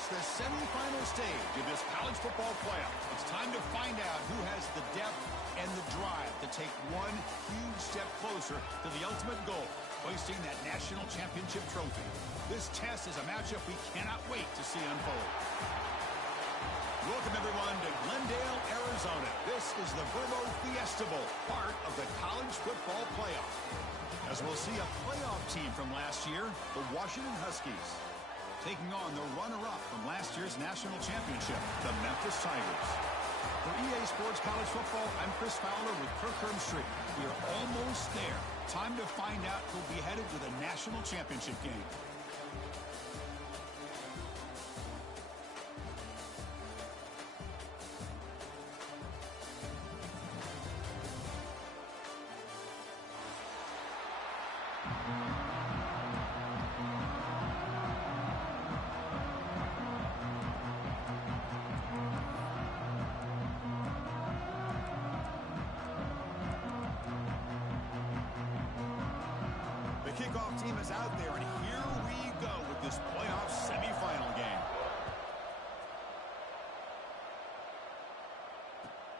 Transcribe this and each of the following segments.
reached the semifinal stage of this college football playoff. It's time to find out who has the depth and the drive to take one huge step closer to the ultimate goal, hoisting that national championship trophy. This test is a matchup we cannot wait to see unfold. Welcome, everyone, to Glendale, Arizona. This is the Verbo Fiesta Bowl, part of the college football playoff. As we'll see a playoff team from last year, the Washington Huskies, taking on the runner-up from last year's national championship, the Memphis Tigers. For EA Sports College Football, I'm Chris Fowler with Kirk Herbstreit. We are almost there. Time to find out who'll be headed to the national championship game. Kickoff team is out there, and here we go with this playoff semifinal game.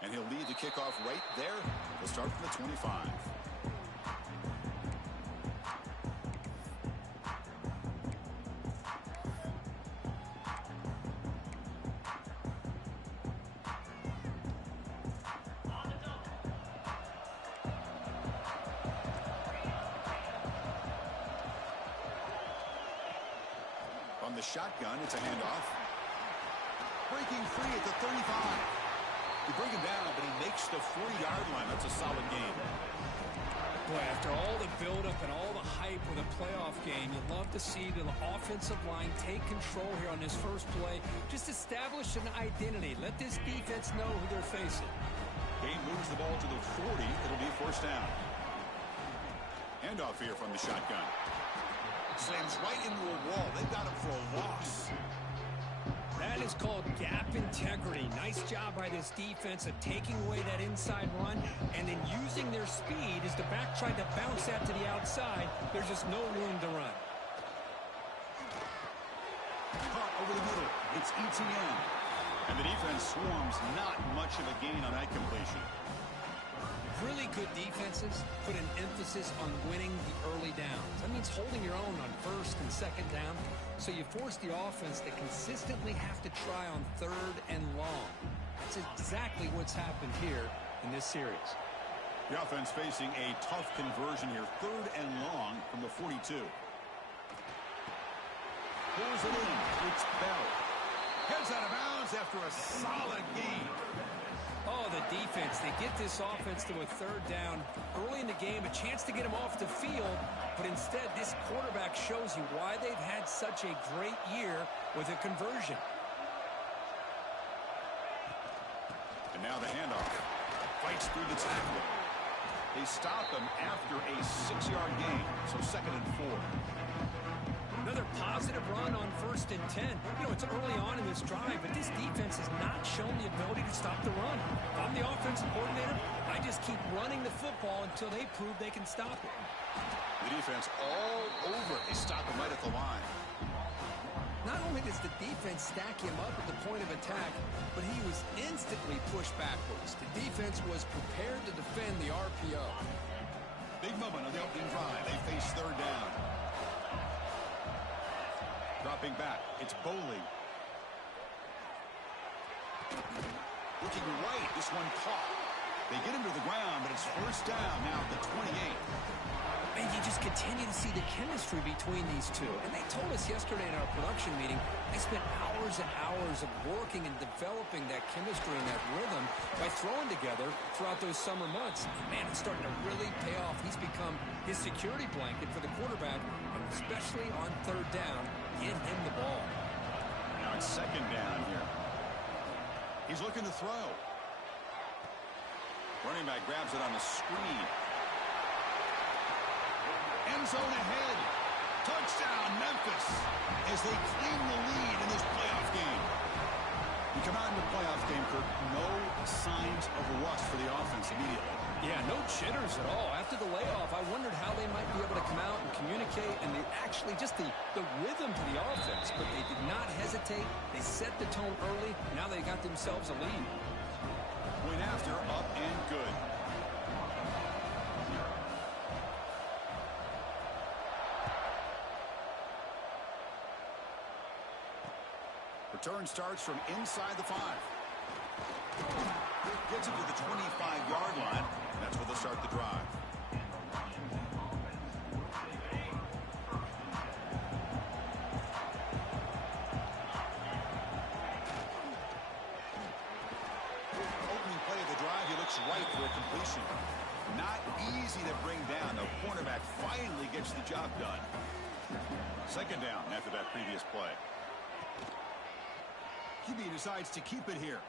And he'll lead the kickoff right there. He'll start from the 25. From the shotgun, it's a handoff. Breaking free at the 35. You bring him down, but he makes the 40-yard line. That's a solid game. Boy, after all the buildup and all the hype with a playoff game, you'd love to see the offensive line take control here on this first play. Just establish an identity. Let this defense know who they're facing. Game moves the ball to the 40. It'll be a first down. Handoff here from the shotgun. Slams right into a wall. They've got him for a loss. That is called gap integrity. Nice job by this defense of taking away that inside run and then using their speed as the back tried to bounce that to the outside. There's just no room to run. Caught over the middle. It's ETN. And the defense swarms. Not much of a gain on that completion. Really good defenses put an emphasis on winning the early downs. That means holding your own on first and second down, so you force the offense to consistently have to try on third and long. That's exactly what's happened here in this series. The offense facing a tough conversion here, third and long from the 42. Pulls it in. It's Bell. Heads out of bounds after a solid gain. Oh, the defense. They get this offense to a third down early in the game, a chance to get them off the field, but instead this quarterback shows you why they've had such a great year with a conversion. And now the handoff. Fights through the tackle. They stop him after a 6-yard gain, so 2nd and 4. Another positive run on 1st and 10. You know, it's early on in this drive, but this defense has not shown the ability to stop the run. If I'm the offensive coordinator, I just keep running the football until they prove they can stop it. The defense all over. They stop him right at the line. Not only does the defense stack him up at the point of attack, but he was instantly pushed backwards. The defense was prepared to defend the RPO. Big moment on the opening drive. They face third down. Dropping back, it's Boley. Looking right, this one caught. They get him to the ground, but it's first down now at the 28. And you just continue to see the chemistry between these two. And they told us yesterday in our production meeting, they spent hours and hours of working and developing that chemistry and that rhythm by throwing together throughout those summer months. And man, it's starting to really pay off. He's become his security blanket for the quarterback, and especially on third down, get him the ball. Now it's 2nd down here. He's looking to throw. Running back grabs it on the screen. End zone ahead. Touchdown, Memphis, as they claim the lead in this playoff game. You come out in the playoff game, Kirk, no signs of rust for the offense immediately. Yeah, no jitters at all. After the layoff, I wondered how they might be able to come out and communicate and actually just the rhythm to the offense. But they did not hesitate. They set the tone early. Now they got themselves a lead. Point after, up and good. Return starts from inside the 5. Gets it to the 25-yard line. That's where they'll start the drive. Opening play of the drive, he looks right for a completion. Not easy to bring down. The cornerback finally gets the job done. Second down after that previous play. QB decides to keep it here.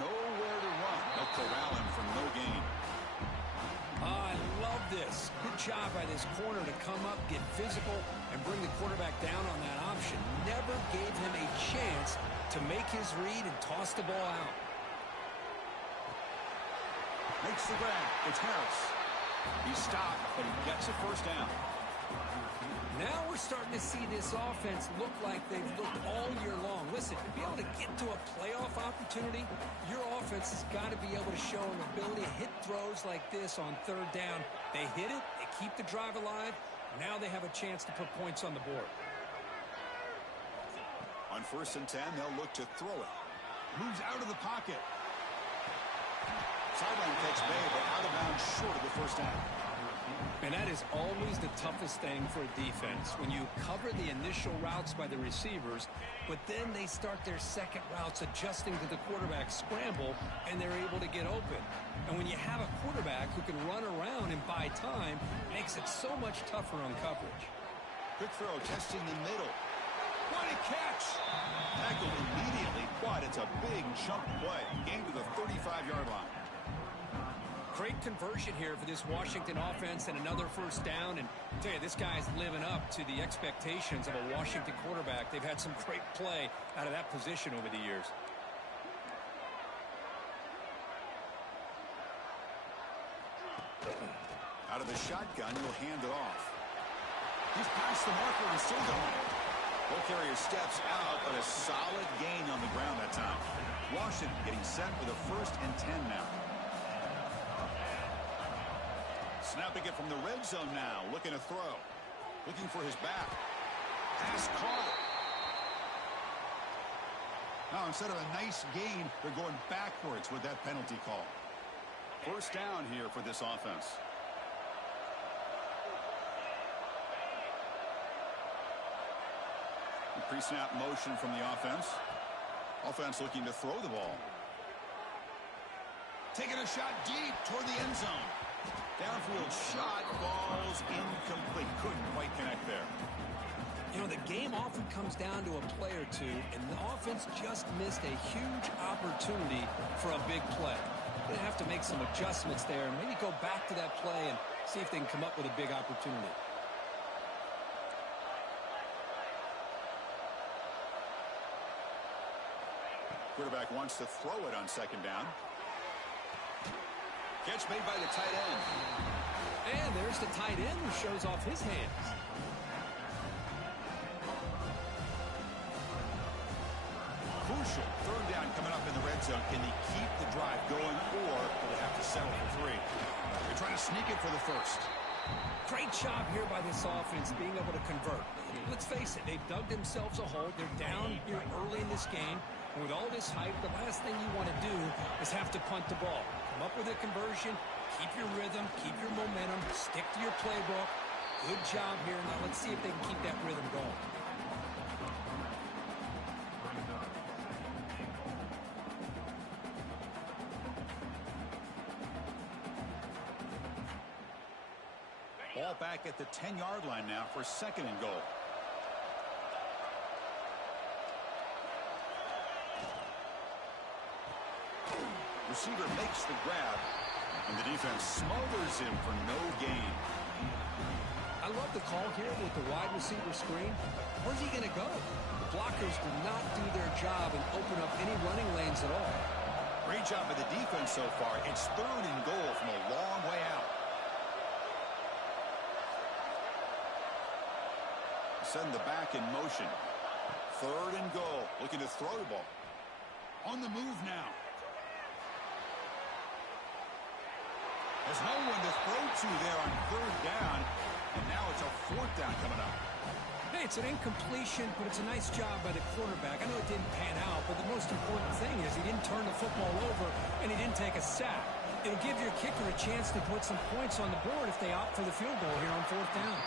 Nowhere to run. They'll corral him for no gain. I love this. Good job by this corner to come up, get physical, and bring the quarterback down on that option. Never gave him a chance to make his read and toss the ball out. Makes the grab. It's Harris. He stopped, but he gets a first down. Now we're starting to see this offense look like they've looked all year long. Listen, to be able to get to a playoff opportunity, your offense has got to be able to show an ability to hit throws like this on third down. They hit it, they keep the drive alive. Now they have a chance to put points on the board. On 1st and 10, they'll look to throw it. Moves out of the pocket. Sideline takes Bay, but out of bounds short of the first down. And that is always the toughest thing for a defense, when you cover the initial routes by the receivers, but then they start their second routes adjusting to the quarterback's scramble, and they're able to get open. And when you have a quarterback who can run around and buy time, it makes it so much tougher on coverage. Quick throw, testing the middle. What a catch! Tackled immediately, but it's a big chunk play. Gain to the 35-yard line. Great conversion here for this Washington offense and another first down. And I tell you, this guy's living up to the expectations of a Washington quarterback. They've had some great play out of that position over the years. Out of the shotgun, he'll hand it off. He's past the marker and still going. Ball carrier steps out, but a solid gain on the ground that time. Washington getting set with a 1st and 10 now. Snapping it from the red zone now, looking to throw. Looking for his back. Pass caught. Now, instead of a nice gain, they're going backwards with that penalty call. First down here for this offense. Pre-snap motion from the offense. Offense looking to throw the ball. Taking a shot deep toward the end zone. Downfield shot, falls incomplete. Couldn't quite connect there. You know, the game often comes down to a play or two, and the offense just missed a huge opportunity for a big play. They have to make some adjustments there and maybe go back to that play and see if they can come up with a big opportunity. Quarterback wants to throw it on second down. Catch made by the tight end. And there's the tight end who shows off his hands. Crucial. Third down coming up in the red zone. Can they keep the drive going, or will they have to settle for 3? They're trying to sneak it for the first. Great job here by this offense being able to convert. Let's face it, they've dug themselves a hole. They're down here early in this game. And with all this hype, the last thing you want to do is have to punt the ball. Come up with a conversion, keep your rhythm, keep your momentum, stick to your playbook. Good job here. Now let's see if they can keep that rhythm going. Ball back at the 10-yard line now for 2nd and goal. Receiver makes the grab, and the defense smothers him for no gain. I love the call here with the wide receiver screen. Where's he going to go? The blockers do not do their job and open up any running lanes at all. Great job by the defense so far. It's 3rd and goal from a long way out. Send the back in motion. 3rd and goal. Looking to throw the ball. On the move now. There's no one to throw to there on 3rd down. And now it's a 4th down coming up. Hey, it's an incompletion, but it's a nice job by the quarterback. I know it didn't pan out, but the most important thing is he didn't turn the football over and he didn't take a sack. It'll give your kicker a chance to put some points on the board if they opt for the field goal here on 4th down.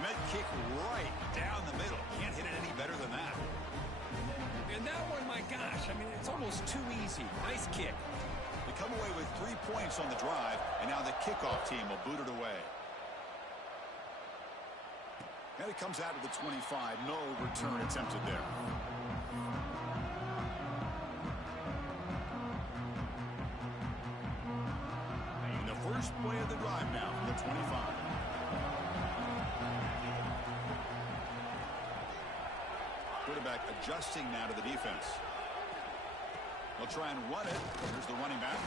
Met kick right down the middle. Can't hit it any better than that. And that one, my gosh, I mean, it's almost too easy. Nice kick. They come away with 3 points on the drive, and now the kickoff team will boot it away. And it comes out of the 25. No return attempted there. And the first play of the drive now from the 25. Quarterback adjusting now to the defense. They'll try and run it. Here's the running back.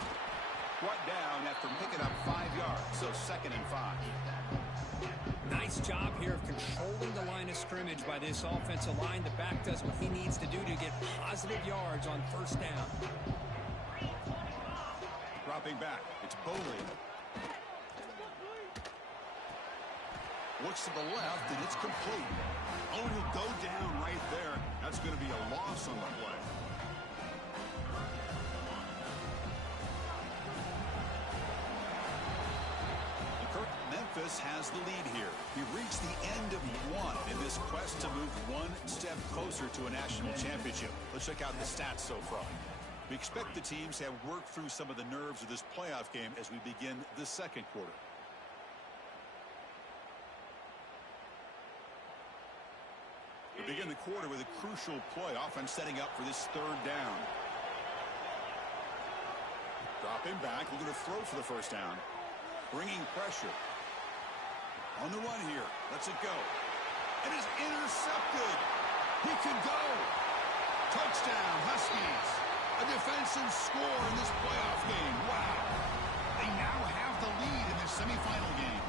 Brought down after picking up 5 yards, so 2nd and 5. Nice job here of controlling the line of scrimmage by this offensive line. The back does what he needs to do to get positive yards on 1st down. Dropping back. It's Boley. Looks to the left, and it's complete. Oh, he'll go down right there. That's going to be a loss on the play. Memphis has the lead here. He reached the end of 1 in this quest to move 1 step closer to a national championship. Let's check out the stats so far. We expect the teams to have worked through some of the nerves of this playoff game as we begin the 2nd quarter. We begin the quarter with a crucial play. Offense setting up for this 3rd down. Dropping back, looking to throw for the 1st down. Bringing pressure. On the run here. Lets it go. It is intercepted. He can go. Touchdown, Huskies. A defensive score in this playoff game. Wow. They now have the lead in this semifinal game.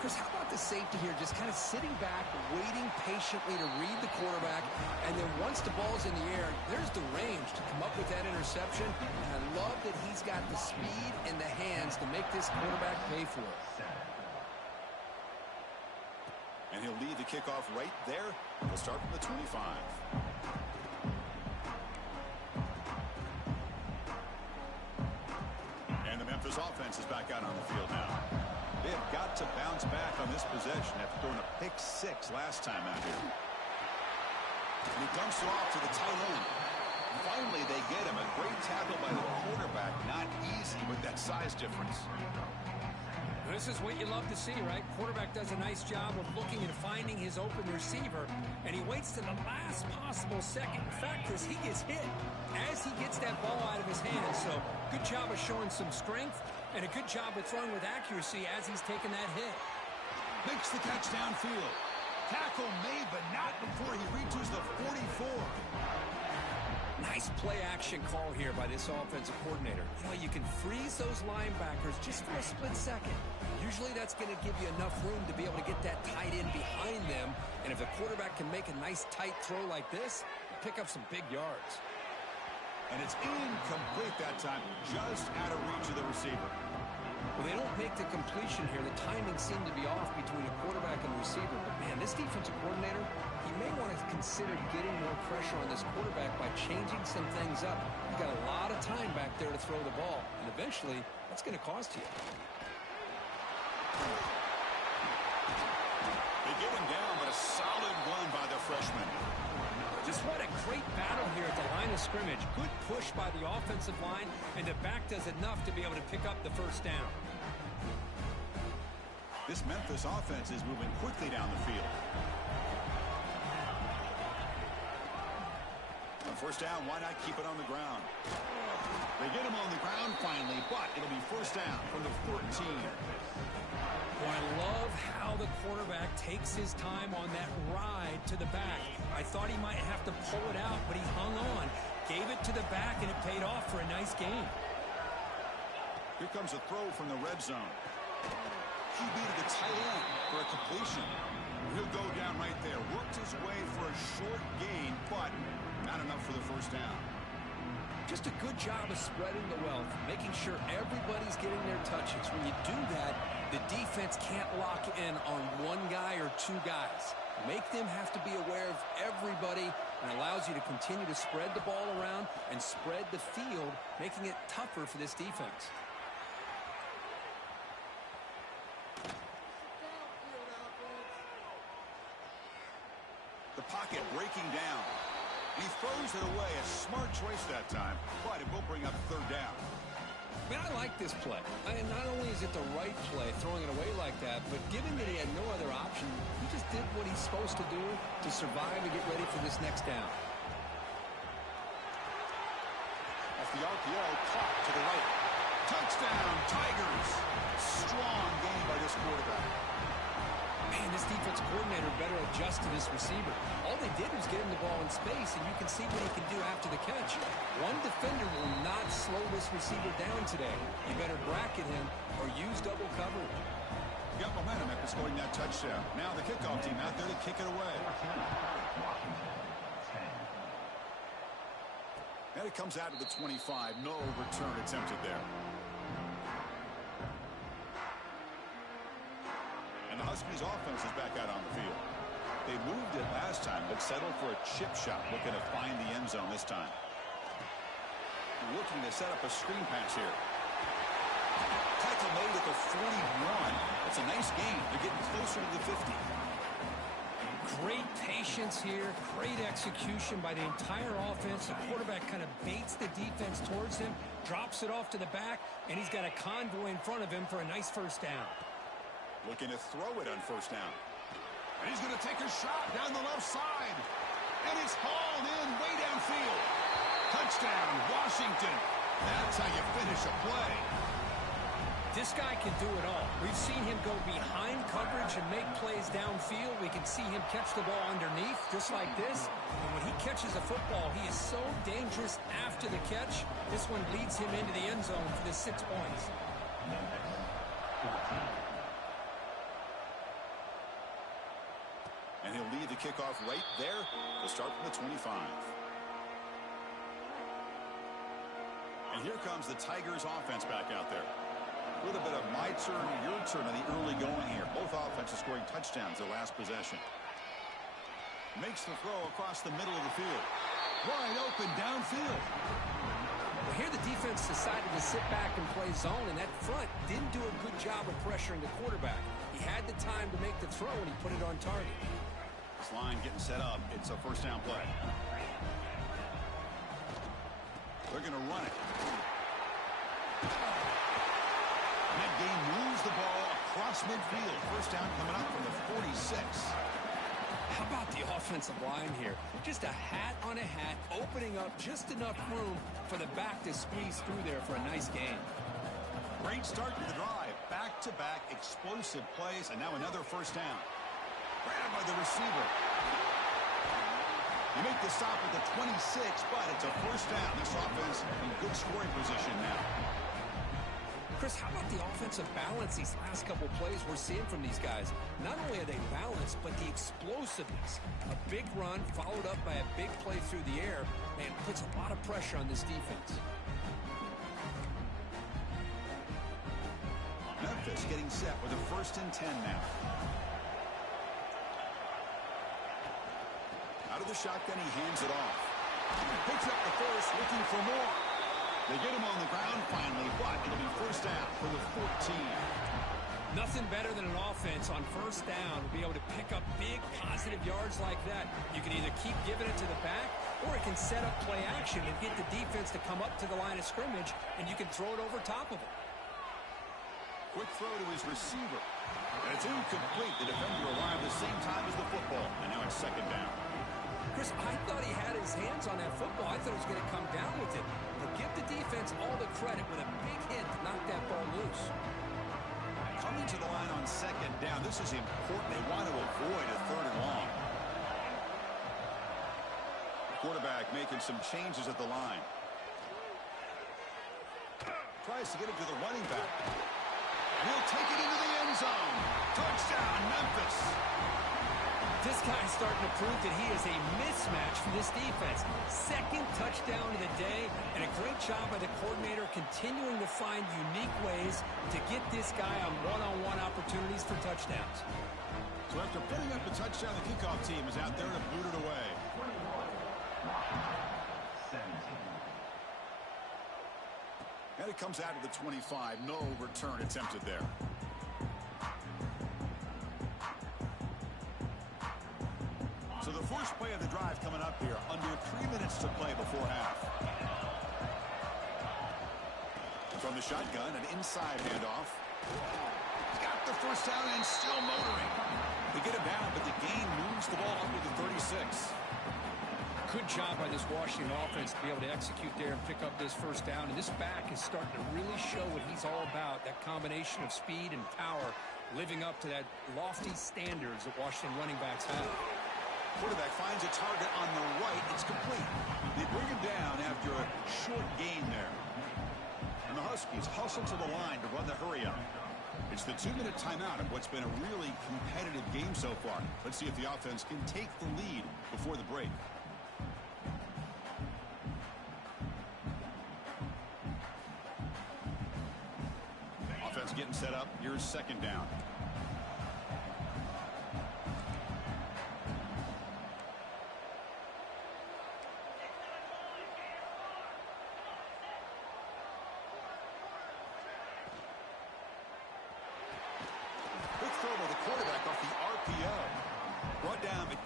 Chris, how about the safety here? Just kind of sitting back, waiting patiently to read the quarterback. And then once the ball's in the air, there's the range to come up with that interception. And I love that he's got the speed and the hands to make this quarterback pay for it. And he'll lead the kickoff right there. We'll start from the 25. And the Memphis offense is back out on the field now. They have got to bounce back on this possession after throwing a pick 6 last time out here. And he dumps it off to the tight end. And finally, they get him. A great tackle by the quarterback. Not easy with that size difference. This is what you love to see, right? Quarterback does a nice job of looking and finding his open receiver, and he waits to the last possible second. In fact, as he gets hit, as he gets that ball out of his hands. So good job of showing some strength, and a good job of throwing with accuracy as he's taking that hit. Makes the catch downfield. Tackle made, but not before he reaches the 44. Nice play-action call here by this offensive coordinator. You know, you can freeze those linebackers just for a split second. Usually that's going to give you enough room to be able to get that tight end behind them. And if the quarterback can make a nice tight throw like this, pick up some big yards. And it's incomplete that time, just out of reach of the receiver. Well, they don't make the completion here. The timing seemed to be off between the quarterback and the receiver. But, man, this defensive coordinator, he may want to consider getting more pressure on this quarterback by changing some things up. You've got a lot of time back there to throw the ball. And eventually, that's going to cost you. They get him down, but a solid run by the freshman. Just what a great battle here at the line of scrimmage. Good push by the offensive line, and the back does enough to be able to pick up the 1st down. This Memphis offense is moving quickly down the field. On 1st down, why not keep it on the ground? They get him on the ground finally, but it'll be 1st down from the 14. Well, I love how the quarterback takes his time on that ride to the back. I thought he might have to pull it out, but he hung on. Gave it to the back, and it paid off for a nice gain. Here comes a throw from the red zone. QB to the tight end for a completion. He'll go down right there. Worked his way for a short gain, but not enough for the first down. Just a good job of spreading the wealth, making sure everybody's getting their touches. When you do that, the defense can't lock in on one guy or two guys. Make them have to be aware of everybody, and allows you to continue to spread the ball around and spread the field, making it tougher for this defense. The pocket breaking down. He throws it away. A smart choice that time, but it will bring up third down. Man, I like this play. Not only is it the right play, throwing it away like that, but given that he had no other option, he just did what he's supposed to do to survive and get ready for this next down. Off the RPO, caught to the right. Touchdown, Tigers. Strong game by this quarterback. Man, this defense coordinator better adjust to this receiver. All they did was get him the ball in space, and you can see what he can do after the catch. One defender will not slow this receiver down today. You better bracket him or use double coverage. You got momentum after scoring that touchdown. Now the kickoff team out there to kick it away. And it comes out to the 25. No return attempted there. And the Huskies offense is back out on the field. They moved it last time, but settled for a chip shot, looking to find the end zone this time. Looking to set up a screen pass here. Tackle made at the 41. That's a nice gain. They're getting closer to the 50. Great patience here. Great execution by the entire offense. The quarterback kind of baits the defense towards him, drops it off to the back, and he's got a convoy in front of him for a nice first down. Looking to throw it on first down. And he's going to take a shot down the left side. And it's hauled in way downfield. Touchdown, Washington. That's how you finish a play. This guy can do it all. We've seen him go behind coverage and make plays downfield. We can see him catch the ball underneath just like this. And when he catches a football, he is so dangerous after the catch. This one leads him into the end zone for the 6 points. And he'll lead the kickoff right there. They'll start from the 25. And here comes the Tigers offense back out there. A little bit of my turn, your turn in the early going here. Both offenses scoring touchdowns their last possession. Makes the throw across the middle of the field. Wide open downfield. Well, here the defense decided to sit back and play zone, and that front didn't do a good job of pressuring the quarterback. He had the time to make the throw, and he put it on target. This line getting set up. It's a first down play. They're going to run it. That game moves the ball across midfield. First down coming up from the 46. How about the offensive line here? Just a hat on a hat, opening up just enough room for the back to squeeze through there for a nice gain. Great start to the drive. Back-to-back explosive plays, and now another first down. Grabbed by the receiver. You make the stop at the 26, but it's a first down. This offense in good scoring position now. Chris, how about the offensive balance these last couple plays we're seeing from these guys? Not only are they balanced, but the explosiveness. A big run followed up by a big play through the air, and puts a lot of pressure on this defense. Memphis getting set with a 1st and 10 now. Out of the shotgun, he hands it off. Picks up the first, looking for more. They get him on the ground finally, but it'll be first down for the 14. Nothing better than an offense on first down to be able to pick up big positive yards like that. You can either keep giving it to the back, or it can set up play action and get the defense to come up to the line of scrimmage, and you can throw it over top of it. Quick throw to his receiver. And it's incomplete. The defender arrived the same time as the football, and now it's second down. Chris, I thought he had his hands on that football. I thought he was going to come down with it. But give the defense all the credit with a big hit to knock that ball loose. Coming to the line on second down. This is important. They want to avoid a 3rd and long. Quarterback making some changes at the line. Tries to get it to the running back. And he'll take it into the end zone. Touchdown, Memphis. This guy's starting to prove that he is a mismatch for this defense. Second touchdown of the day, and a great job by the coordinator continuing to find unique ways to get this guy on one-on-one opportunities for touchdowns. So after putting up the touchdown, the kickoff team is out there to boot it away. And it comes out of the 25. No return attempted there. So the first play of the drive coming up here. Under 3 minutes to play before half. From the shotgun, an inside handoff. He's got the first down and still motoring. They get him down, but the gain moves the ball up to the 36. Good job by this Washington offense to be able to execute there and pick up this first down. And this back is starting to really show what he's all about, that combination of speed and power, living up to that lofty standards that Washington running backs have. Quarterback finds a target on the right. It's complete. They bring him down after a short gain there. And the Huskies hustle to the line to run the hurry-up. It's the 2-minute timeout of what's been a really competitive game so far. Let's see if the offense can take the lead before the break. Offense getting set up. Here's second down.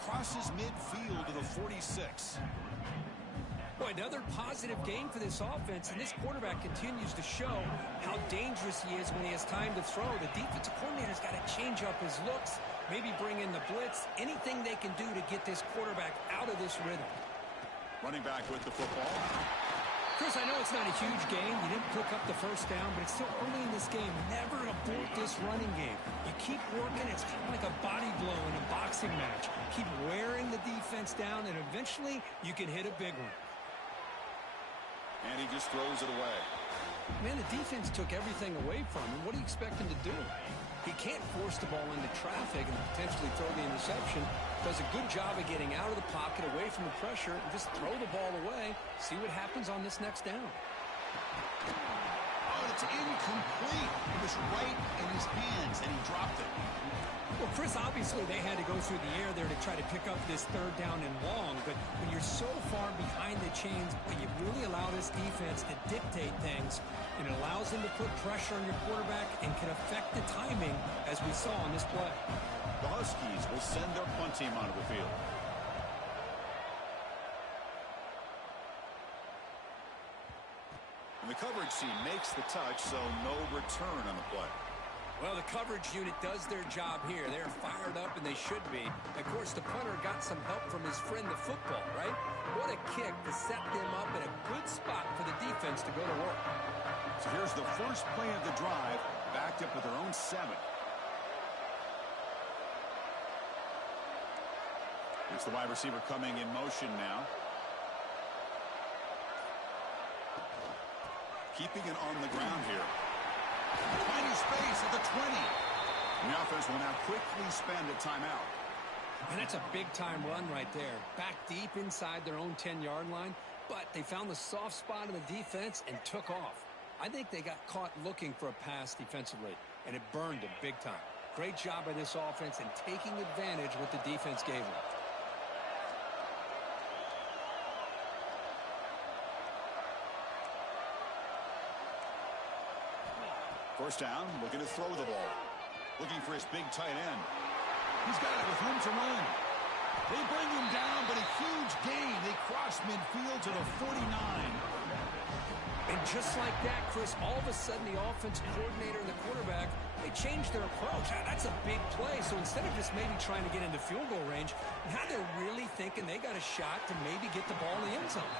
Crosses midfield to the 46. Boy, another positive game for this offense, and this quarterback continues to show how dangerous he is when he has time to throw. The defensive coordinator's got to change up his looks, maybe bring in the blitz, anything they can do to get this quarterback out of this rhythm. Running back with the football. Chris, I know it's not a huge game. You didn't pick up the first down, but it's still early in this game. Never abort this running game. You keep working. It's kind of like a body blow in a boxing match. Keep wearing the defense down, and eventually you can hit a big one. And he just throws it away. Man, the defense took everything away from him. What do you expect him to do? He can't force the ball into traffic and potentially throw the interception. Does a good job of getting out of the pocket, away from the pressure, and just throw the ball away. See what happens on this next down. Oh, it's incomplete. It was right in his hands, and he dropped it. Well, Chris, obviously they had to go through the air there to try to pick up this third down and long, but when you're so far behind the chains, you really allow this defense to dictate things, and it allows them to put pressure on your quarterback and can affect the timing, as we saw on this play. The Huskies will send their punt team onto the field. And the coverage team makes the touch, so no return on the play. Well, the coverage unit does their job here. They're fired up, and they should be. Of course, the punter got some help from his friend, the football, right? What a kick to set them up in a good spot for the defense to go to work. So here's the first play of the drive, backed up with their own 7. It's the wide receiver coming in motion now. Keeping it on the ground here. Finding space at the 20. And the offense will now quickly spend a timeout. And that's a big-time run right there. Back deep inside their own 10-yard line, but they found the soft spot in the defense and took off. I think they got caught looking for a pass defensively, and it burned them big time. Great job by this offense in taking advantage of what the defense gave them. First down, looking to throw the ball. Looking for his big tight end. He's got it with room to run. They bring him down, but a huge gain. They cross midfield to the 49. And just like that, Chris, all of a sudden the offense coordinator and the quarterback, they changed their approach. That's a big play. So instead of just maybe trying to get into field goal range, now they're really thinking they got a shot to maybe get the ball in the end zone.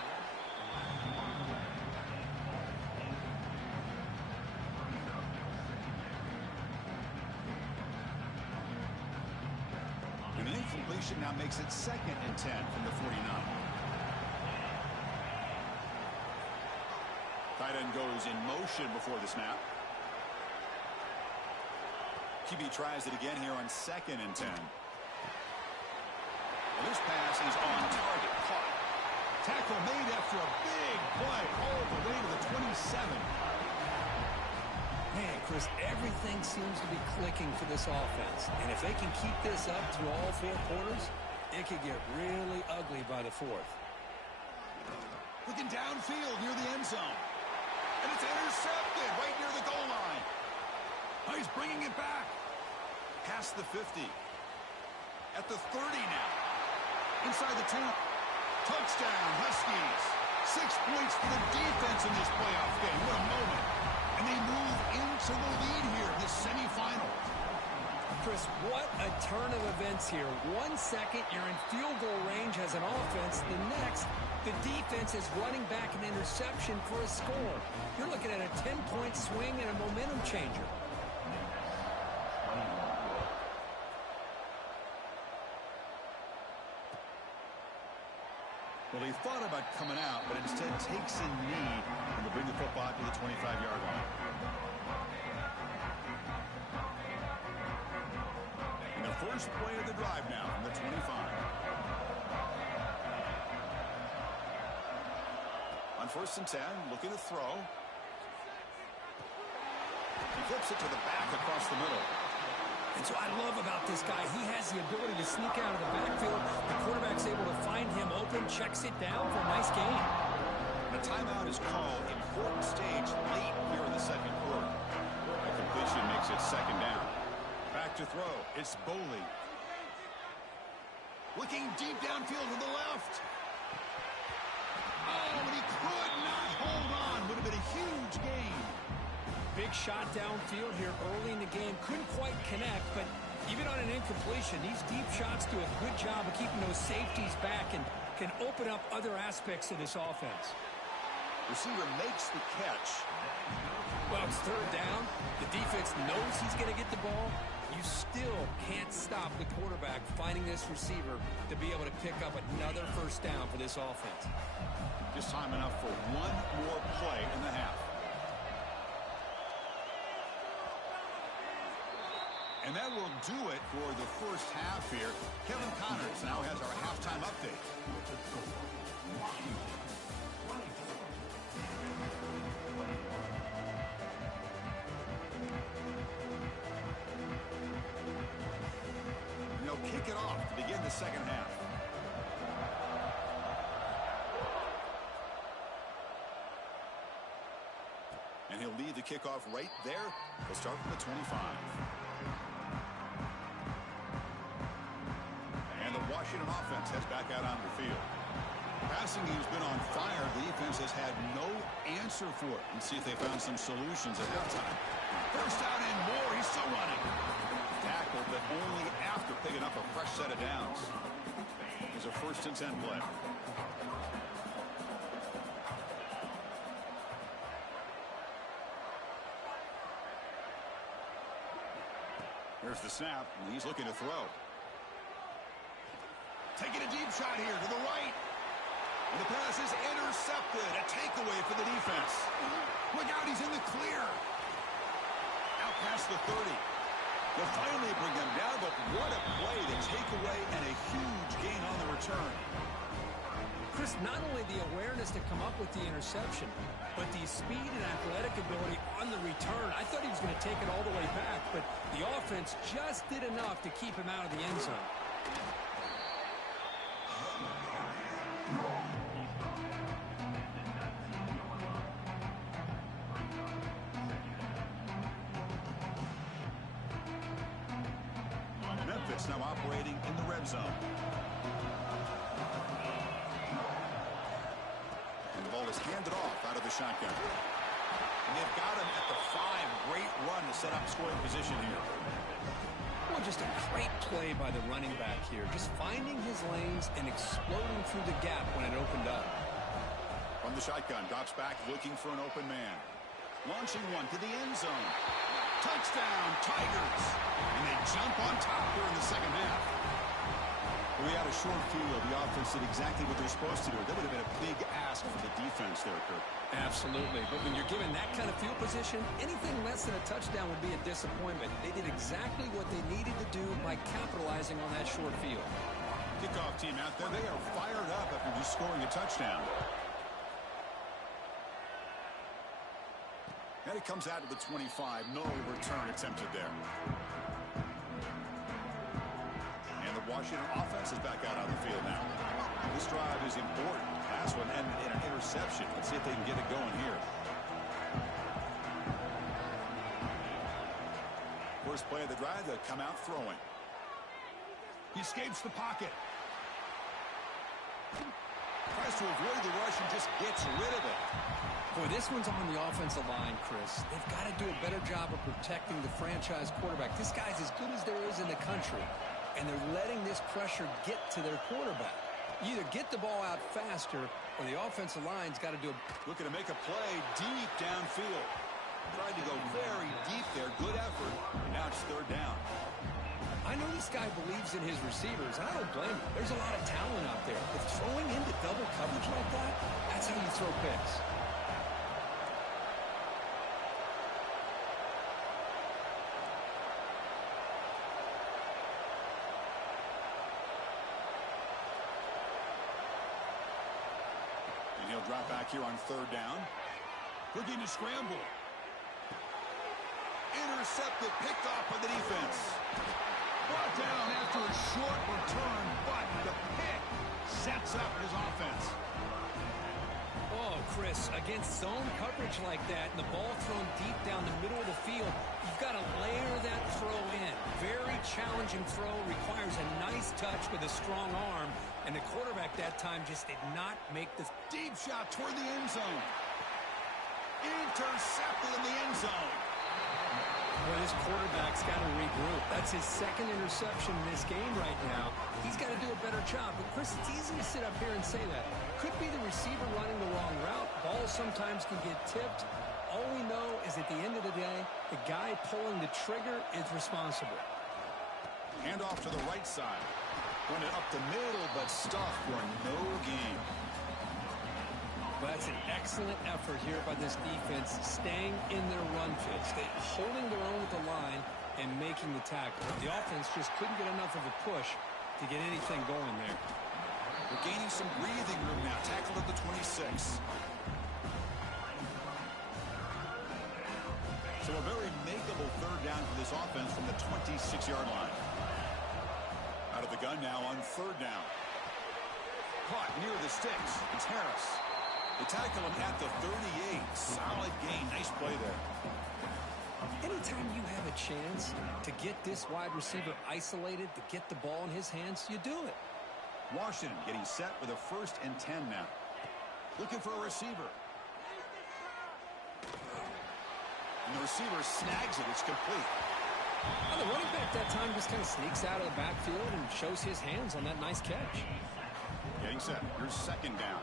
Now makes it 2nd and 10 from the 49. tight end goes in motion before the snap. QB tries it again here on 2nd and 10. Well, this pass is on target. Caught. Tackle made after a big play all the way to the 27. Man, Chris, everything seems to be clicking for this offense. And if they can keep this up through all 4 quarters, it could get really ugly by the 4th. Looking downfield near the end zone. And it's intercepted right near the goal line. Oh, he's bringing it back. Past the 50. At the 30 now. Inside the 10. Touchdown, Huskies. 6 points for the defense in this playoff game. What a moment. And they move into the lead here in this semifinal. Chris, what a turn of events here. 1 second, you're in field goal range as an offense. The next, the defense is running back an interception for a score. You're looking at a 10-point swing and a momentum changer. Well, he thought about coming out, but instead takes a knee and will bring the football to the 25-yard line. And the first play of the drive now from the 25. On 1st and 10, looking to throw. He flips it to the back across the middle. And so I love about this guy, he has the ability to sneak out of the backfield. The quarterback's able to find him open, checks it down for a nice gain. The timeout is called. Important stage late here in the 2nd quarter. A completion makes it 2nd down. Back to throw. It's Boley. Looking deep downfield to the left. Oh, but he could not hold on. Would have been a huge gain. Big shot downfield here early in the game. Couldn't quite connect, but even on an incompletion, these deep shots do a good job of keeping those safeties back and can open up other aspects of this offense. Receiver makes the catch. Well, it's 3rd down. The defense knows he's going to get the ball. You still can't stop the quarterback finding this receiver to be able to pick up another 1st down for this offense. Just time enough for one more play in the half. And that will do it for the first half here. Kevin Connors now has our halftime update. And they'll kick it off to begin the 2nd half. And he'll lead the kickoff right there. He'll start from the 25. Washington offense heads back out onto the field. Passing game's been on fire. The defense has had no answer for it. Let's see if they found some solutions at halftime. First down and more. He's still running. Tackled, but only after picking up a fresh set of downs. There's a 1st and 10 play. Here's the snap, and he's looking to throw. Taking a deep shot here to the right. And the pass is intercepted. A takeaway for the defense. Look out, he's in the clear. Out past the 30. They'll finally bring them down, but what a play. The takeaway and a huge gain on the return. Chris, not only the awareness to come up with the interception, but the speed and athletic ability on the return. I thought he was going to take it all the way back, but the offense just did enough to keep him out of the end zone. Memphis now operating in the red zone. And the ball is handed off out of the shotgun. And they've got him at the 5. Great run to set up scoring position here. Well, just a great play by the running back here. Just finding his lanes and exploding through the gap when it opened up. From the shotgun, drops back looking for an open man. Launching one to the end zone. Touchdown, Tigers. And they jump on top here in the 2nd half. We had a short field. The offense did exactly what they're supposed to do. That would have been a big ask for the defense there, Kurt. Absolutely. But when you're given that kind of field position, anything less than a touchdown would be a disappointment. They did exactly what they needed to do by capitalizing on that short field. Kickoff team out there. They are fired up after just scoring a touchdown. And it comes out to the 25. No return attempted there. And the Washington offense is back out on the field now. This drive is important. Last one ended in an interception. Let's see if they can get it going here. First play of the drive, they'll come out throwing. He escapes the pocket. Tries to avoid the rush and just gets rid of it. Boy, this one's on the offensive line, Chris. They've got to do a better job of protecting the franchise quarterback. This guy's as good as there is in the country, and they're letting this pressure get to their quarterback. You either get the ball out faster, or the offensive line's got to do a... Looking to make a play deep downfield. Tried to go very deep there. Good effort. And now it's third down. I know this guy believes in his receivers. I don't blame him. There's a lot of talent out there. But throwing into double coverage like that, that's how you throw picks. And he'll drop back here on third down. Looking to scramble. Intercepted, picked off by the defense. Brought down after a short return, but the pick sets up his offense. Oh, Chris, against zone coverage like that and the ball thrown deep down the middle of the field, you've got to layer that throw in. Very challenging throw, requires a nice touch with a strong arm, and the quarterback that time just did not make the Deep shot toward the end zone. Intercepted in the end zone. Well, this quarterback's got to regroup. That's his second interception in this game right now. He's got to do a better job. But, Chris, it's easy to sit up here and say that. Could be the receiver running the wrong route. Balls sometimes can get tipped. All we know is at the end of the day, the guy pulling the trigger is responsible. Hand off to the right side. Run it up the middle, but stuffed for no gain. But that's an excellent effort here by this defense, staying in their run fits, holding their own with the line and making the tackle. The offense just couldn't get enough of a push to get anything going there. We're gaining some breathing room now. Tackled at the 26. So a very makeable third down for this offense from the 26-yard line. Out of the gun now on third down. Caught near the sticks. It's Harris. They tackle him at the 38. Solid gain. Nice play there. Anytime you have a chance to get this wide receiver isolated, to get the ball in his hands, you do it. Washington getting set with a 1st and 10 now. Looking for a receiver. And the receiver snags it. It's complete. Well, the running back that time just kind of sneaks out of the backfield and shows his hands on that nice catch. Getting set. Here's second down.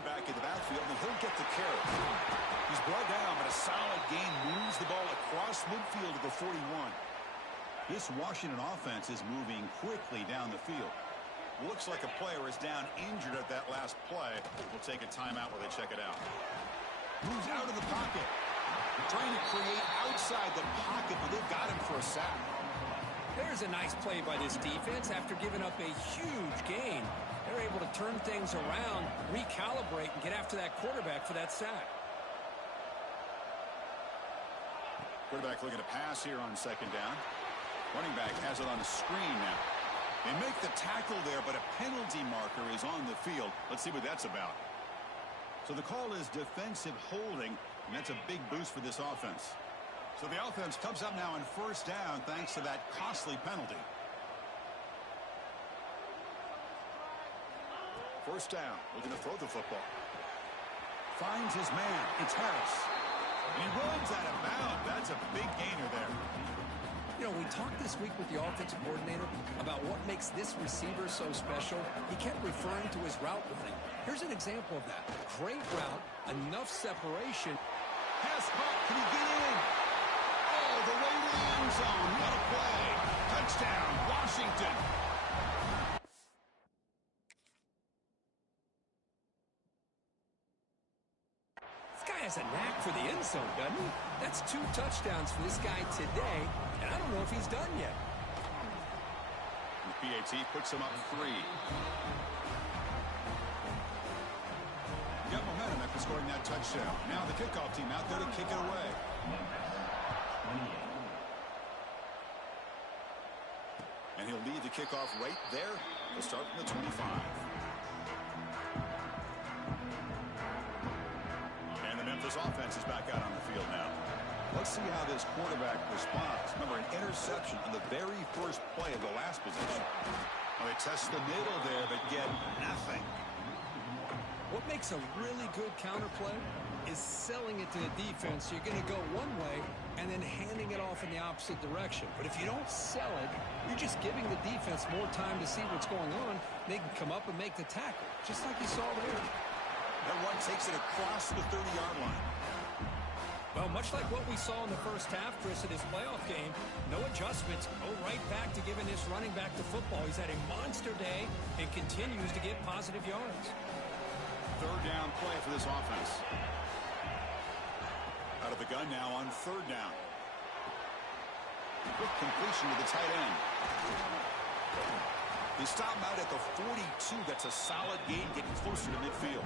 Back in the backfield, and he'll get the carry. He's brought down, but a solid gain moves the ball across midfield to the 41. This Washington offense is moving quickly down the field. Looks like a player is down injured at that last play. We'll take a timeout while they check it out. Moves out of the pocket. Trying to create outside the pocket, but they've got him for a sack. There's a nice play by this defense after giving up a huge gain. They're able to turn things around, recalibrate, and get after that quarterback for that sack. Quarterback looking to pass here on second down. Running back has it on the screen now. They make the tackle there, but a penalty marker is on the field. Let's see what that's about. So the call is defensive holding, and that's a big boost for this offense. So the offense comes up now on first down thanks to that costly penalty. First down, looking to throw the football. Finds his man. It's Harris. And he runs out of bounds. That's a big gainer there. You know, we talked this week with the offensive coordinator about what makes this receiver so special. He kept referring to his route running. Here's an example of that. Great route, enough separation. Pass caught. Can he get in? Oh, the way to the end zone. What a play. Touchdown, Washington. This guy has a knack for the end zone, doesn't he? That's 2 touchdowns for this guy today, and I don't know if he's done yet. PAT puts him up 3. Got momentum after scoring that touchdown. Now the kickoff team out there to kick it away. And he'll lead the kickoff right there. He'll start from the 25. And the Memphis offense is back out on the field now. Let's see how this quarterback responds. Remember, an interception on the very first play of the last possession. Well, they test the middle there, but get nothing. What makes a really good counterplay is selling it to the defense. So you're going to go one way and then handing it off in the opposite direction. But if you don't sell it, you're just giving the defense more time to see what's going on. They can come up and make the tackle, just like you saw there. That one takes it across the 30-yard line. Well, much like what we saw in the first half, Chris, in his playoff game, no adjustments, go right back to giving this running back the football. He's had a monster day and continues to get positive yards. Third down play for this offense. Out of the gun now on 3rd down. Quick completion to the tight end. They stop him out at the 42. That's a solid gain, getting closer to midfield.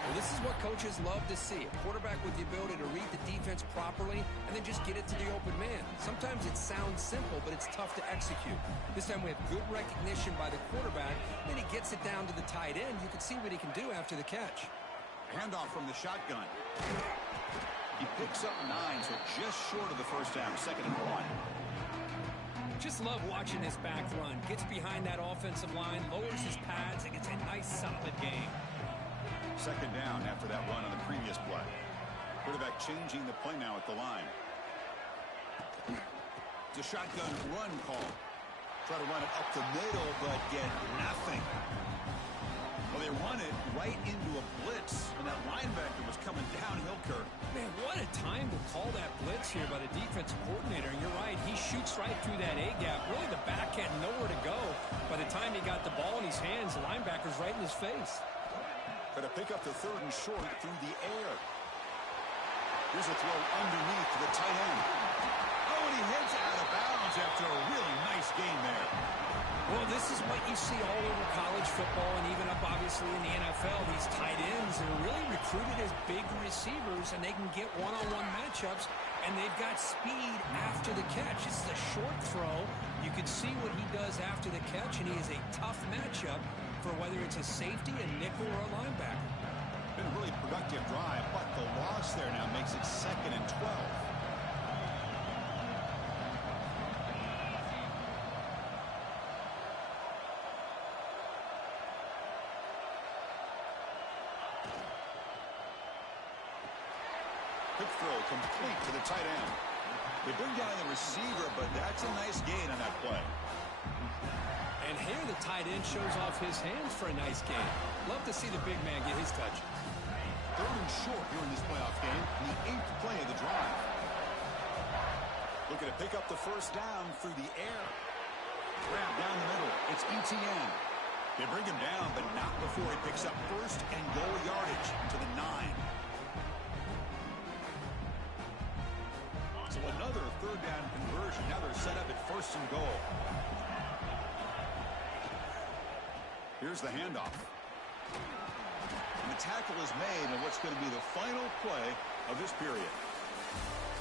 Well, this is what coaches love to see. A quarterback with the ability to read the defense properly and then just get it to the open man. Sometimes it sounds simple, but it's tough to execute. This time we have good recognition by the quarterback. Then he gets it down to the tight end. You can see what he can do after the catch. Handoff from the shotgun. He picks up 9, so just short of the first down. 2nd and 1. Just love watching this back run. Gets behind that offensive line, lowers his pads, and gets a nice, solid game. 2nd down after that run on the previous play. Quarterback changing the play now at the line. It's a shotgun run call. Try to run it up the middle, but get nothing. Well, they run it right into a blitz, and that linebacker was coming downhill, Kirk. Man, what a time to call that blitz here by the defensive coordinator. And you're right, he shoots right through that A-gap. Really, the back had nowhere to go. By the time he got the ball in his hands, the linebacker's right in his face. Got to pick up the 3rd and short through the air. Here's a throw underneath to the tight end. Oh, and he heads out of bounds after a really nice game there. Well, this is what you see all over college football and even up, obviously, in the NFL. These tight ends are really recruited as big receivers, and they can get one-on-one matchups, and they've got speed after the catch. This is a short throw. You can see what he does after the catch, and he is a tough matchup for whether it's a safety, a nickel, or a linebacker. Been a really productive drive, but the loss there now makes it 2nd and 12. Quick throw complete to the tight end. They bring down the receiver, but that's a nice gain on that play. And here the tight end shows off his hands for a nice game. Love to see the big man get his touches. 3rd and short here in this playoff game, the 8th play of the drive. Looking to pick up the 1st down through the air. Grab down the middle. It's ETN. They bring him down, but not before he picks up 1st and goal yardage to the 9. So another 3rd down conversion. Now they're set up at 1st and goal. Here's the handoff. And the tackle is made on what's going to be the final play of this period.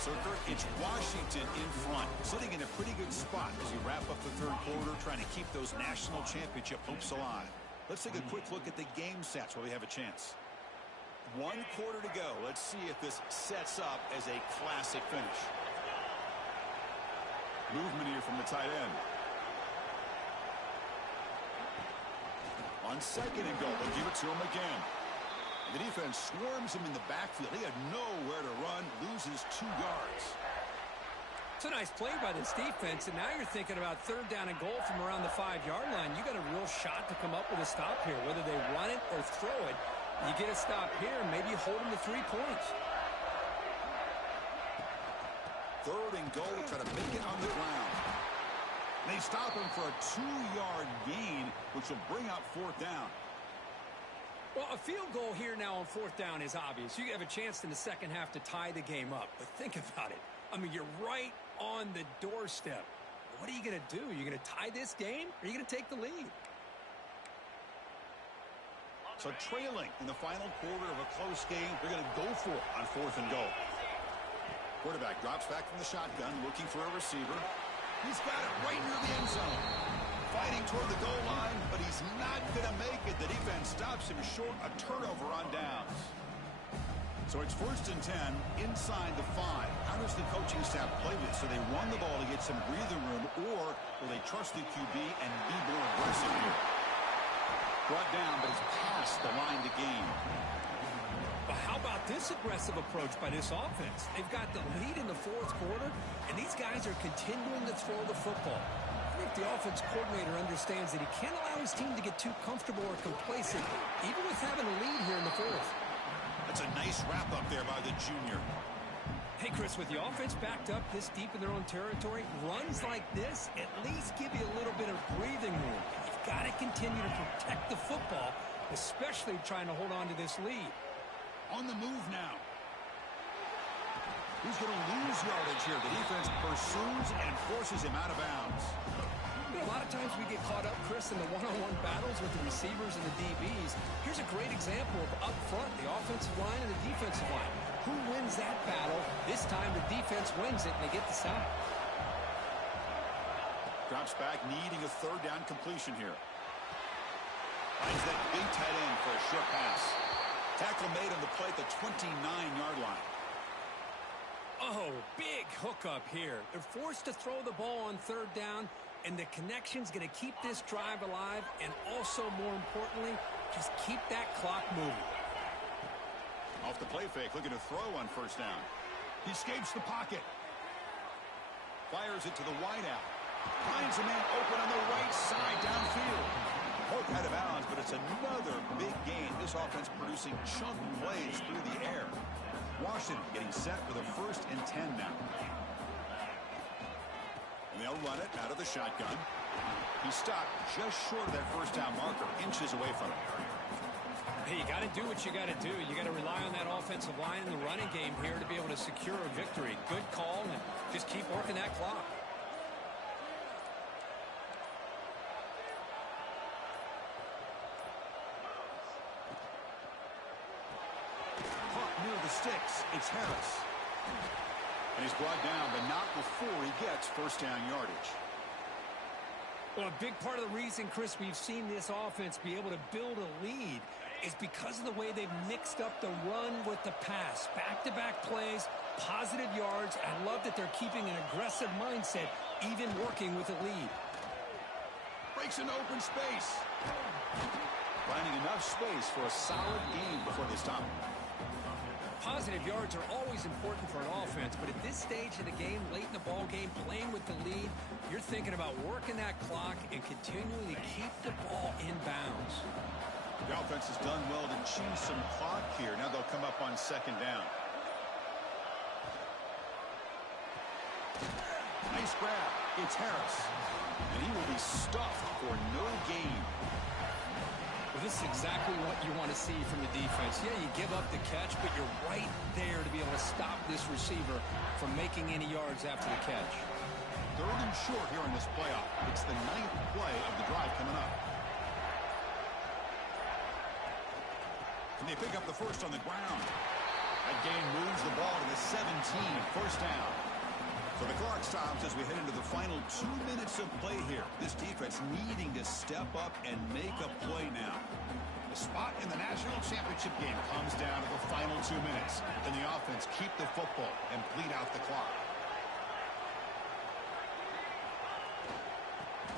So, Kirk, it's Washington in front, sitting in a pretty good spot as you wrap up the 3rd quarter, trying to keep those national championship hopes alive. Let's take a quick look at the game stats while we have a chance. 1 quarter to go. Let's see if this sets up as a classic finish. Movement here from the tight end. On 2nd and goal, they'll give it to him again. The defense swarms him in the backfield. He had nowhere to run, loses 2 yards. It's a nice play by this defense, and now you're thinking about 3rd down and goal from around the 5-yard line. You got a real shot to come up with a stop here. Whether they run it or throw it, you get a stop here, and maybe you hold them to 3 points. Third and goal, try to make it on the ground. They stop him for a 2-yard gain, which will bring up fourth down. Well, a field goal here now on fourth down is obvious. You have a chance in the second half to tie the game up. But think about it. I mean, you're right on the doorstep. What are you going to do? You're going to tie this game, or are you going to take the lead? So trailing in the final quarter of a close game, they're going to go for it on fourth and goal. Quarterback drops back from the shotgun, looking for a receiver. He's got it right near the end zone. Fighting toward the goal line, but he's not going to make it. The defense stops him short, a turnover on downs. So it's first and 10 inside the 5. How does the coaching staff play this? So they run the ball to get some breathing room, or will they trust the QB and be more aggressive here? Brought down, but it's past the line to gain. But how about this aggressive approach by this offense? They've got the lead in the fourth quarter, and these guys are continuing to throw the football. I think the offense coordinator understands that he can't allow his team to get too comfortable or complacent, even with having a lead here in the fourth. That's a nice wrap-up there by the junior. Hey, Chris, with the offense backed up this deep in their own territory, runs like this at least give you a little bit of breathing room. You've got to continue to protect the football, especially trying to hold on to this lead. On the move now. He's going to lose yardage here. The defense pursues and forces him out of bounds. You know, a lot of times we get caught up, Chris, in the one-on-one battles with the receivers and the DBs. Here's a great example of up front, the offensive line and the defensive line. Who wins that battle? This time the defense wins it, and they get the sack. Drops back, needing a third down completion here. Finds that big tight end for a short pass. Tackle made on the play at the 29-yard line. Oh, big hookup here. They're forced to throw the ball on third down, and the connection's going to keep this drive alive, and also, more importantly, just keep that clock moving. Off the play fake, looking to throw on first down. He escapes the pocket. Fires it to the wideout. Finds a man open on the right side downfield. Hook out of bounds, but it's another big gain. This offense producing chunk plays through the air. Washington getting set with a first and 10 now. And they'll run it out of the shotgun. He stopped just short of that first down marker, inches away from it. Hey, you got to do what you got to do. You got to rely on that offensive line in the running game here to be able to secure a victory. Good call, and just keep working that clock. Near the sticks, it's Harris. And he's brought down, but not before he gets first down yardage. Well, a big part of the reason, Chris, we've seen this offense be able to build a lead is because of the way they've mixed up the run with the pass. Back-to-back plays, positive yards. I love that they're keeping an aggressive mindset, even working with a lead. Breaks into open space. Finding enough space for a solid gain before they stop him. Positive yards are always important for an offense, but at this stage of the game, late in the ball game, playing with the lead, you're thinking about working that clock and continuing to keep the ball in bounds. The offense has done well to chew some clock here. Now they'll come up on second down. Nice grab. It's Harris. And he will be stuffed for no gain. Well, this is exactly what you want to see from the defense. Yeah, you give up the catch, but you're right there to be able to stop this receiver from making any yards after the catch. Third and short here in this playoff. It's the 9th play of the drive coming up. And they pick up the first on the ground. That gain moves the ball to the 17. First down. So the clock stops as we head into the final 2 minutes of play here. This defense needing to step up and make a play now. The spot in the national championship game comes down to the final 2 minutes. Can the offense keep the football and bleed out the clock?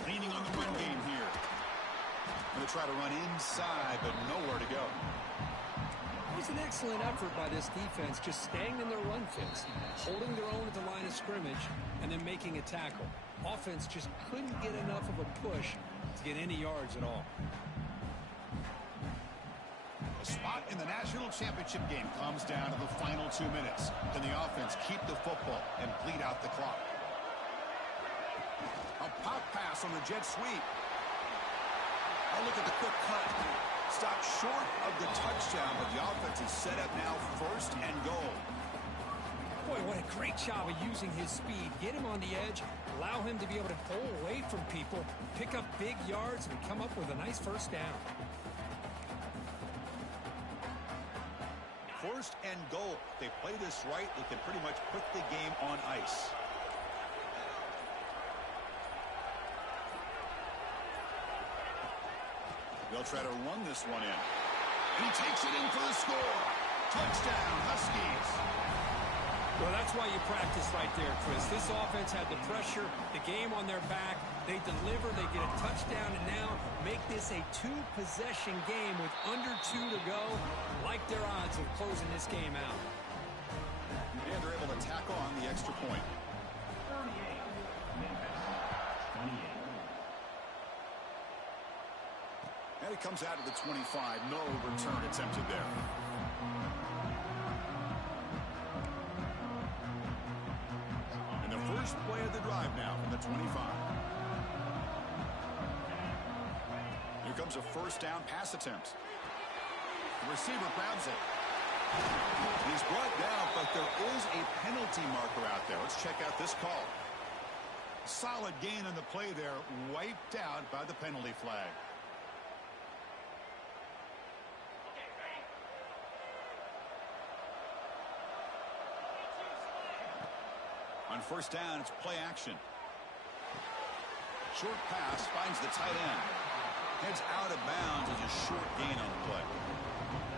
Leaning on the run game here. Going to try to run inside, but nowhere to go. It was an excellent effort by this defense, just staying in their run fits, holding their own at the line of scrimmage, and then making a tackle. Offense just couldn't get enough of a push to get any yards at all. A spot in the national championship game comes down to the final 2 minutes. Can the offense keep the football and bleed out the clock? A pop pass on the jet sweep. Oh, look at the quick cut. Stopped short of the touchdown, but the offense is set up now, 1st and goal. Boy, what a great job of using his speed. Get him on the edge, allow him to be able to pull away from people, pick up big yards, and come up with a nice 1st down. 1st and goal. If they play this right, they can pretty much put the game on ice. They'll try to run this one in. He takes it in for the score. Touchdown, Huskies. Well, that's why you practice right there, Chris. This offense had the pressure, the game on their back. They deliver, they get a touchdown, and now make this a 2-possession game with under 2 to go. Like their odds of closing this game out. And they're able to tack on the extra point. 38, Memphis, 28. And it comes out to the 25. No return attempted there. And the first play of the drive now from the 25. Here comes a 1st down pass attempt. The receiver grabs it. He's brought down, but there is a penalty marker out there. Let's check out this call. Solid gain on the play there, wiped out by the penalty flag. On 1st down, it's play action. Short pass finds the tight end. Heads out of bounds as a short gain on the play.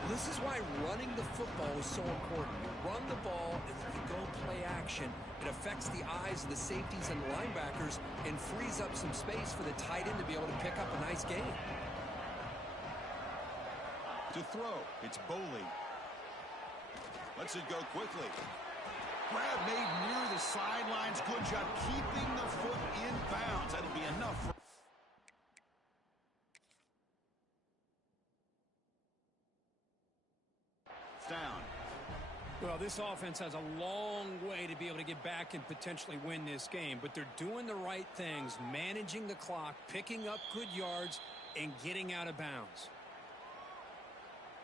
This is why running the football is so important. You run the ball, and then you go play action. It affects the eyes of the safeties and the linebackers and frees up some space for the tight end to be able to pick up a nice gain. To throw, it's Boley. Lets it go quickly. Grab made near the sidelines. Good job keeping the foot in bounds. That'll be enough for... down. Well, this offense has a long way to be able to get back and potentially win this game, but they're doing the right things, managing the clock, picking up good yards, and getting out of bounds.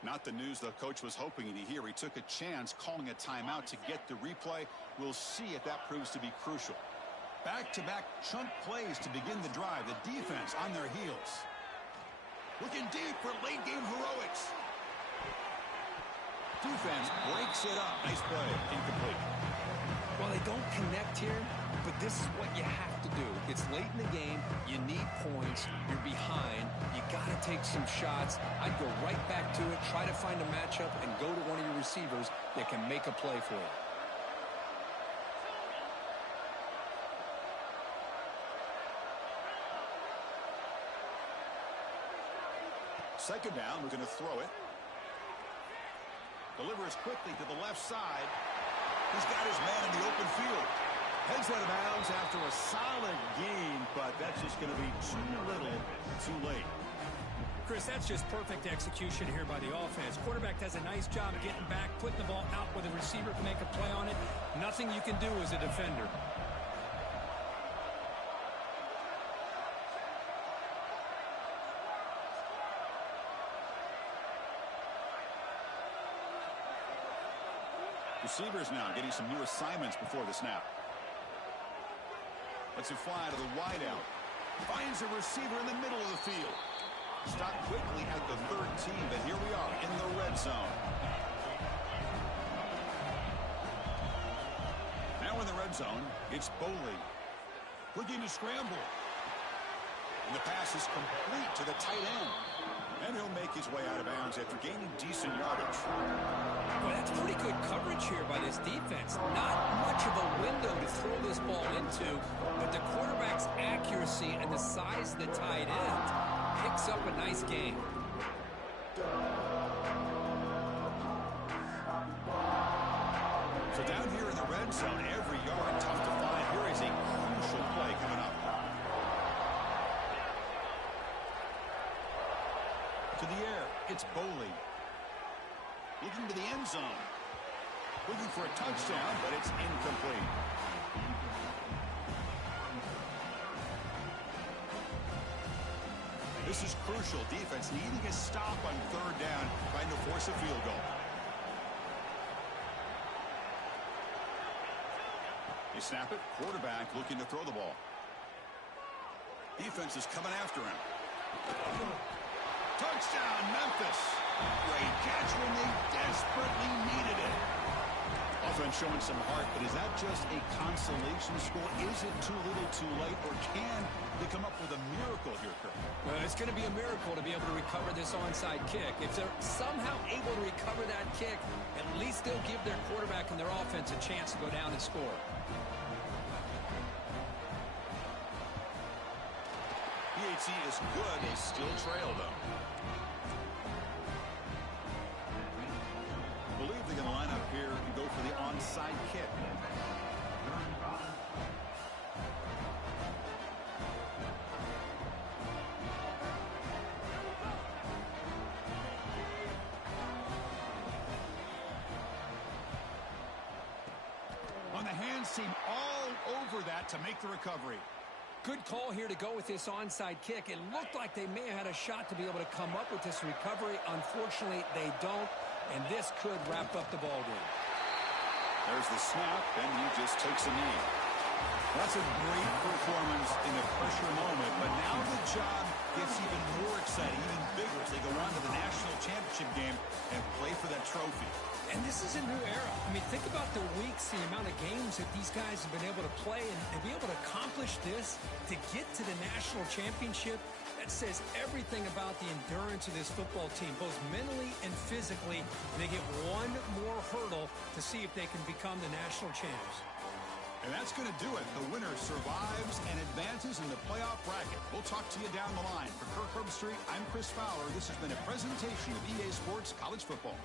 Not the news the coach was hoping to hear. He took a chance calling a timeout to get the replay. We'll see if that proves to be crucial. Back-to-back chunk plays to begin the drive. The defense on their heels. Looking deep for late-game heroics. Defense breaks it up. Nice play. Incomplete. Well, they don't connect here, but this is what you have to do. It's late in the game. You need points. You're behind. You got to take some shots. I'd go right back to it, try to find a matchup, and go to one of your receivers that can make a play for you. Second down, we're going to throw it. Delivers quickly to the left side. He's got his man in the open field. Heads out of bounds after a solid gain, but that's just going to be too little, too late. Chris, that's just perfect execution here by the offense. Quarterback does a nice job getting back, putting the ball out where the receiver can make a play on it. Nothing you can do as a defender. Receivers now getting some new assignments before the snap. Lets it fly to the wideout. Finds a receiver in the middle of the field. Stopped quickly at the 13, but here we are in the red zone. Now in the red zone, it's Boley. Looking to scramble. And the pass is complete to the tight end. And he'll make his way out of bounds after gaining decent yardage. Well, that's pretty good coverage here by this defense. Not much of a window to throw this ball into, but the quarterback's accuracy and the size of the tight end picks up a nice gain. So down here in the red zone, every yard tough to find. Here is a crucial play coming up. To the air, it's Boley. looking to the end zone. Looking for a touchdown, but it's incomplete. This is crucial. Defense needing a stop on third down, trying to force a field goal. They snap it. Quarterback looking to throw the ball. Defense is coming after him. Touchdown, Memphis. Great catch when they desperately needed it. Offense showing some heart, but is that just a consolation score? Is it too little too late, or can they come up with a miracle here, Kirk? Well, it's going to be a miracle to be able to recover this onside kick. If they're somehow able to recover that kick, at least they'll give their quarterback and their offense a chance to go down and score. PHC is good. They still trail, though. I believe they're going to line up here and go for the onside kick. On the hands team all over that to make the recovery. Good call here to go with this onside kick. It looked like they may have had a shot to be able to come up with this recovery. Unfortunately, they don't, and this could wrap up the ball game. There's the snap, and he just takes a knee. That's a great performance in a pressure moment, but now the job gets even more exciting, even bigger as they go on to the national championship game and play for that trophy. And this is a new era. I mean, think about the weeks, the amount of games that these guys have been able to play, and to be able to accomplish this, to get to the national championship, that says everything about the endurance of this football team, both mentally and physically. And they get one more hurdle to see if they can become the national champs. And that's going to do it. The winner survives and advances in the playoff bracket. We'll talk to you down the line. For Kirk Herbstreit, I'm Chris Fowler. This has been a presentation of EA Sports College Football.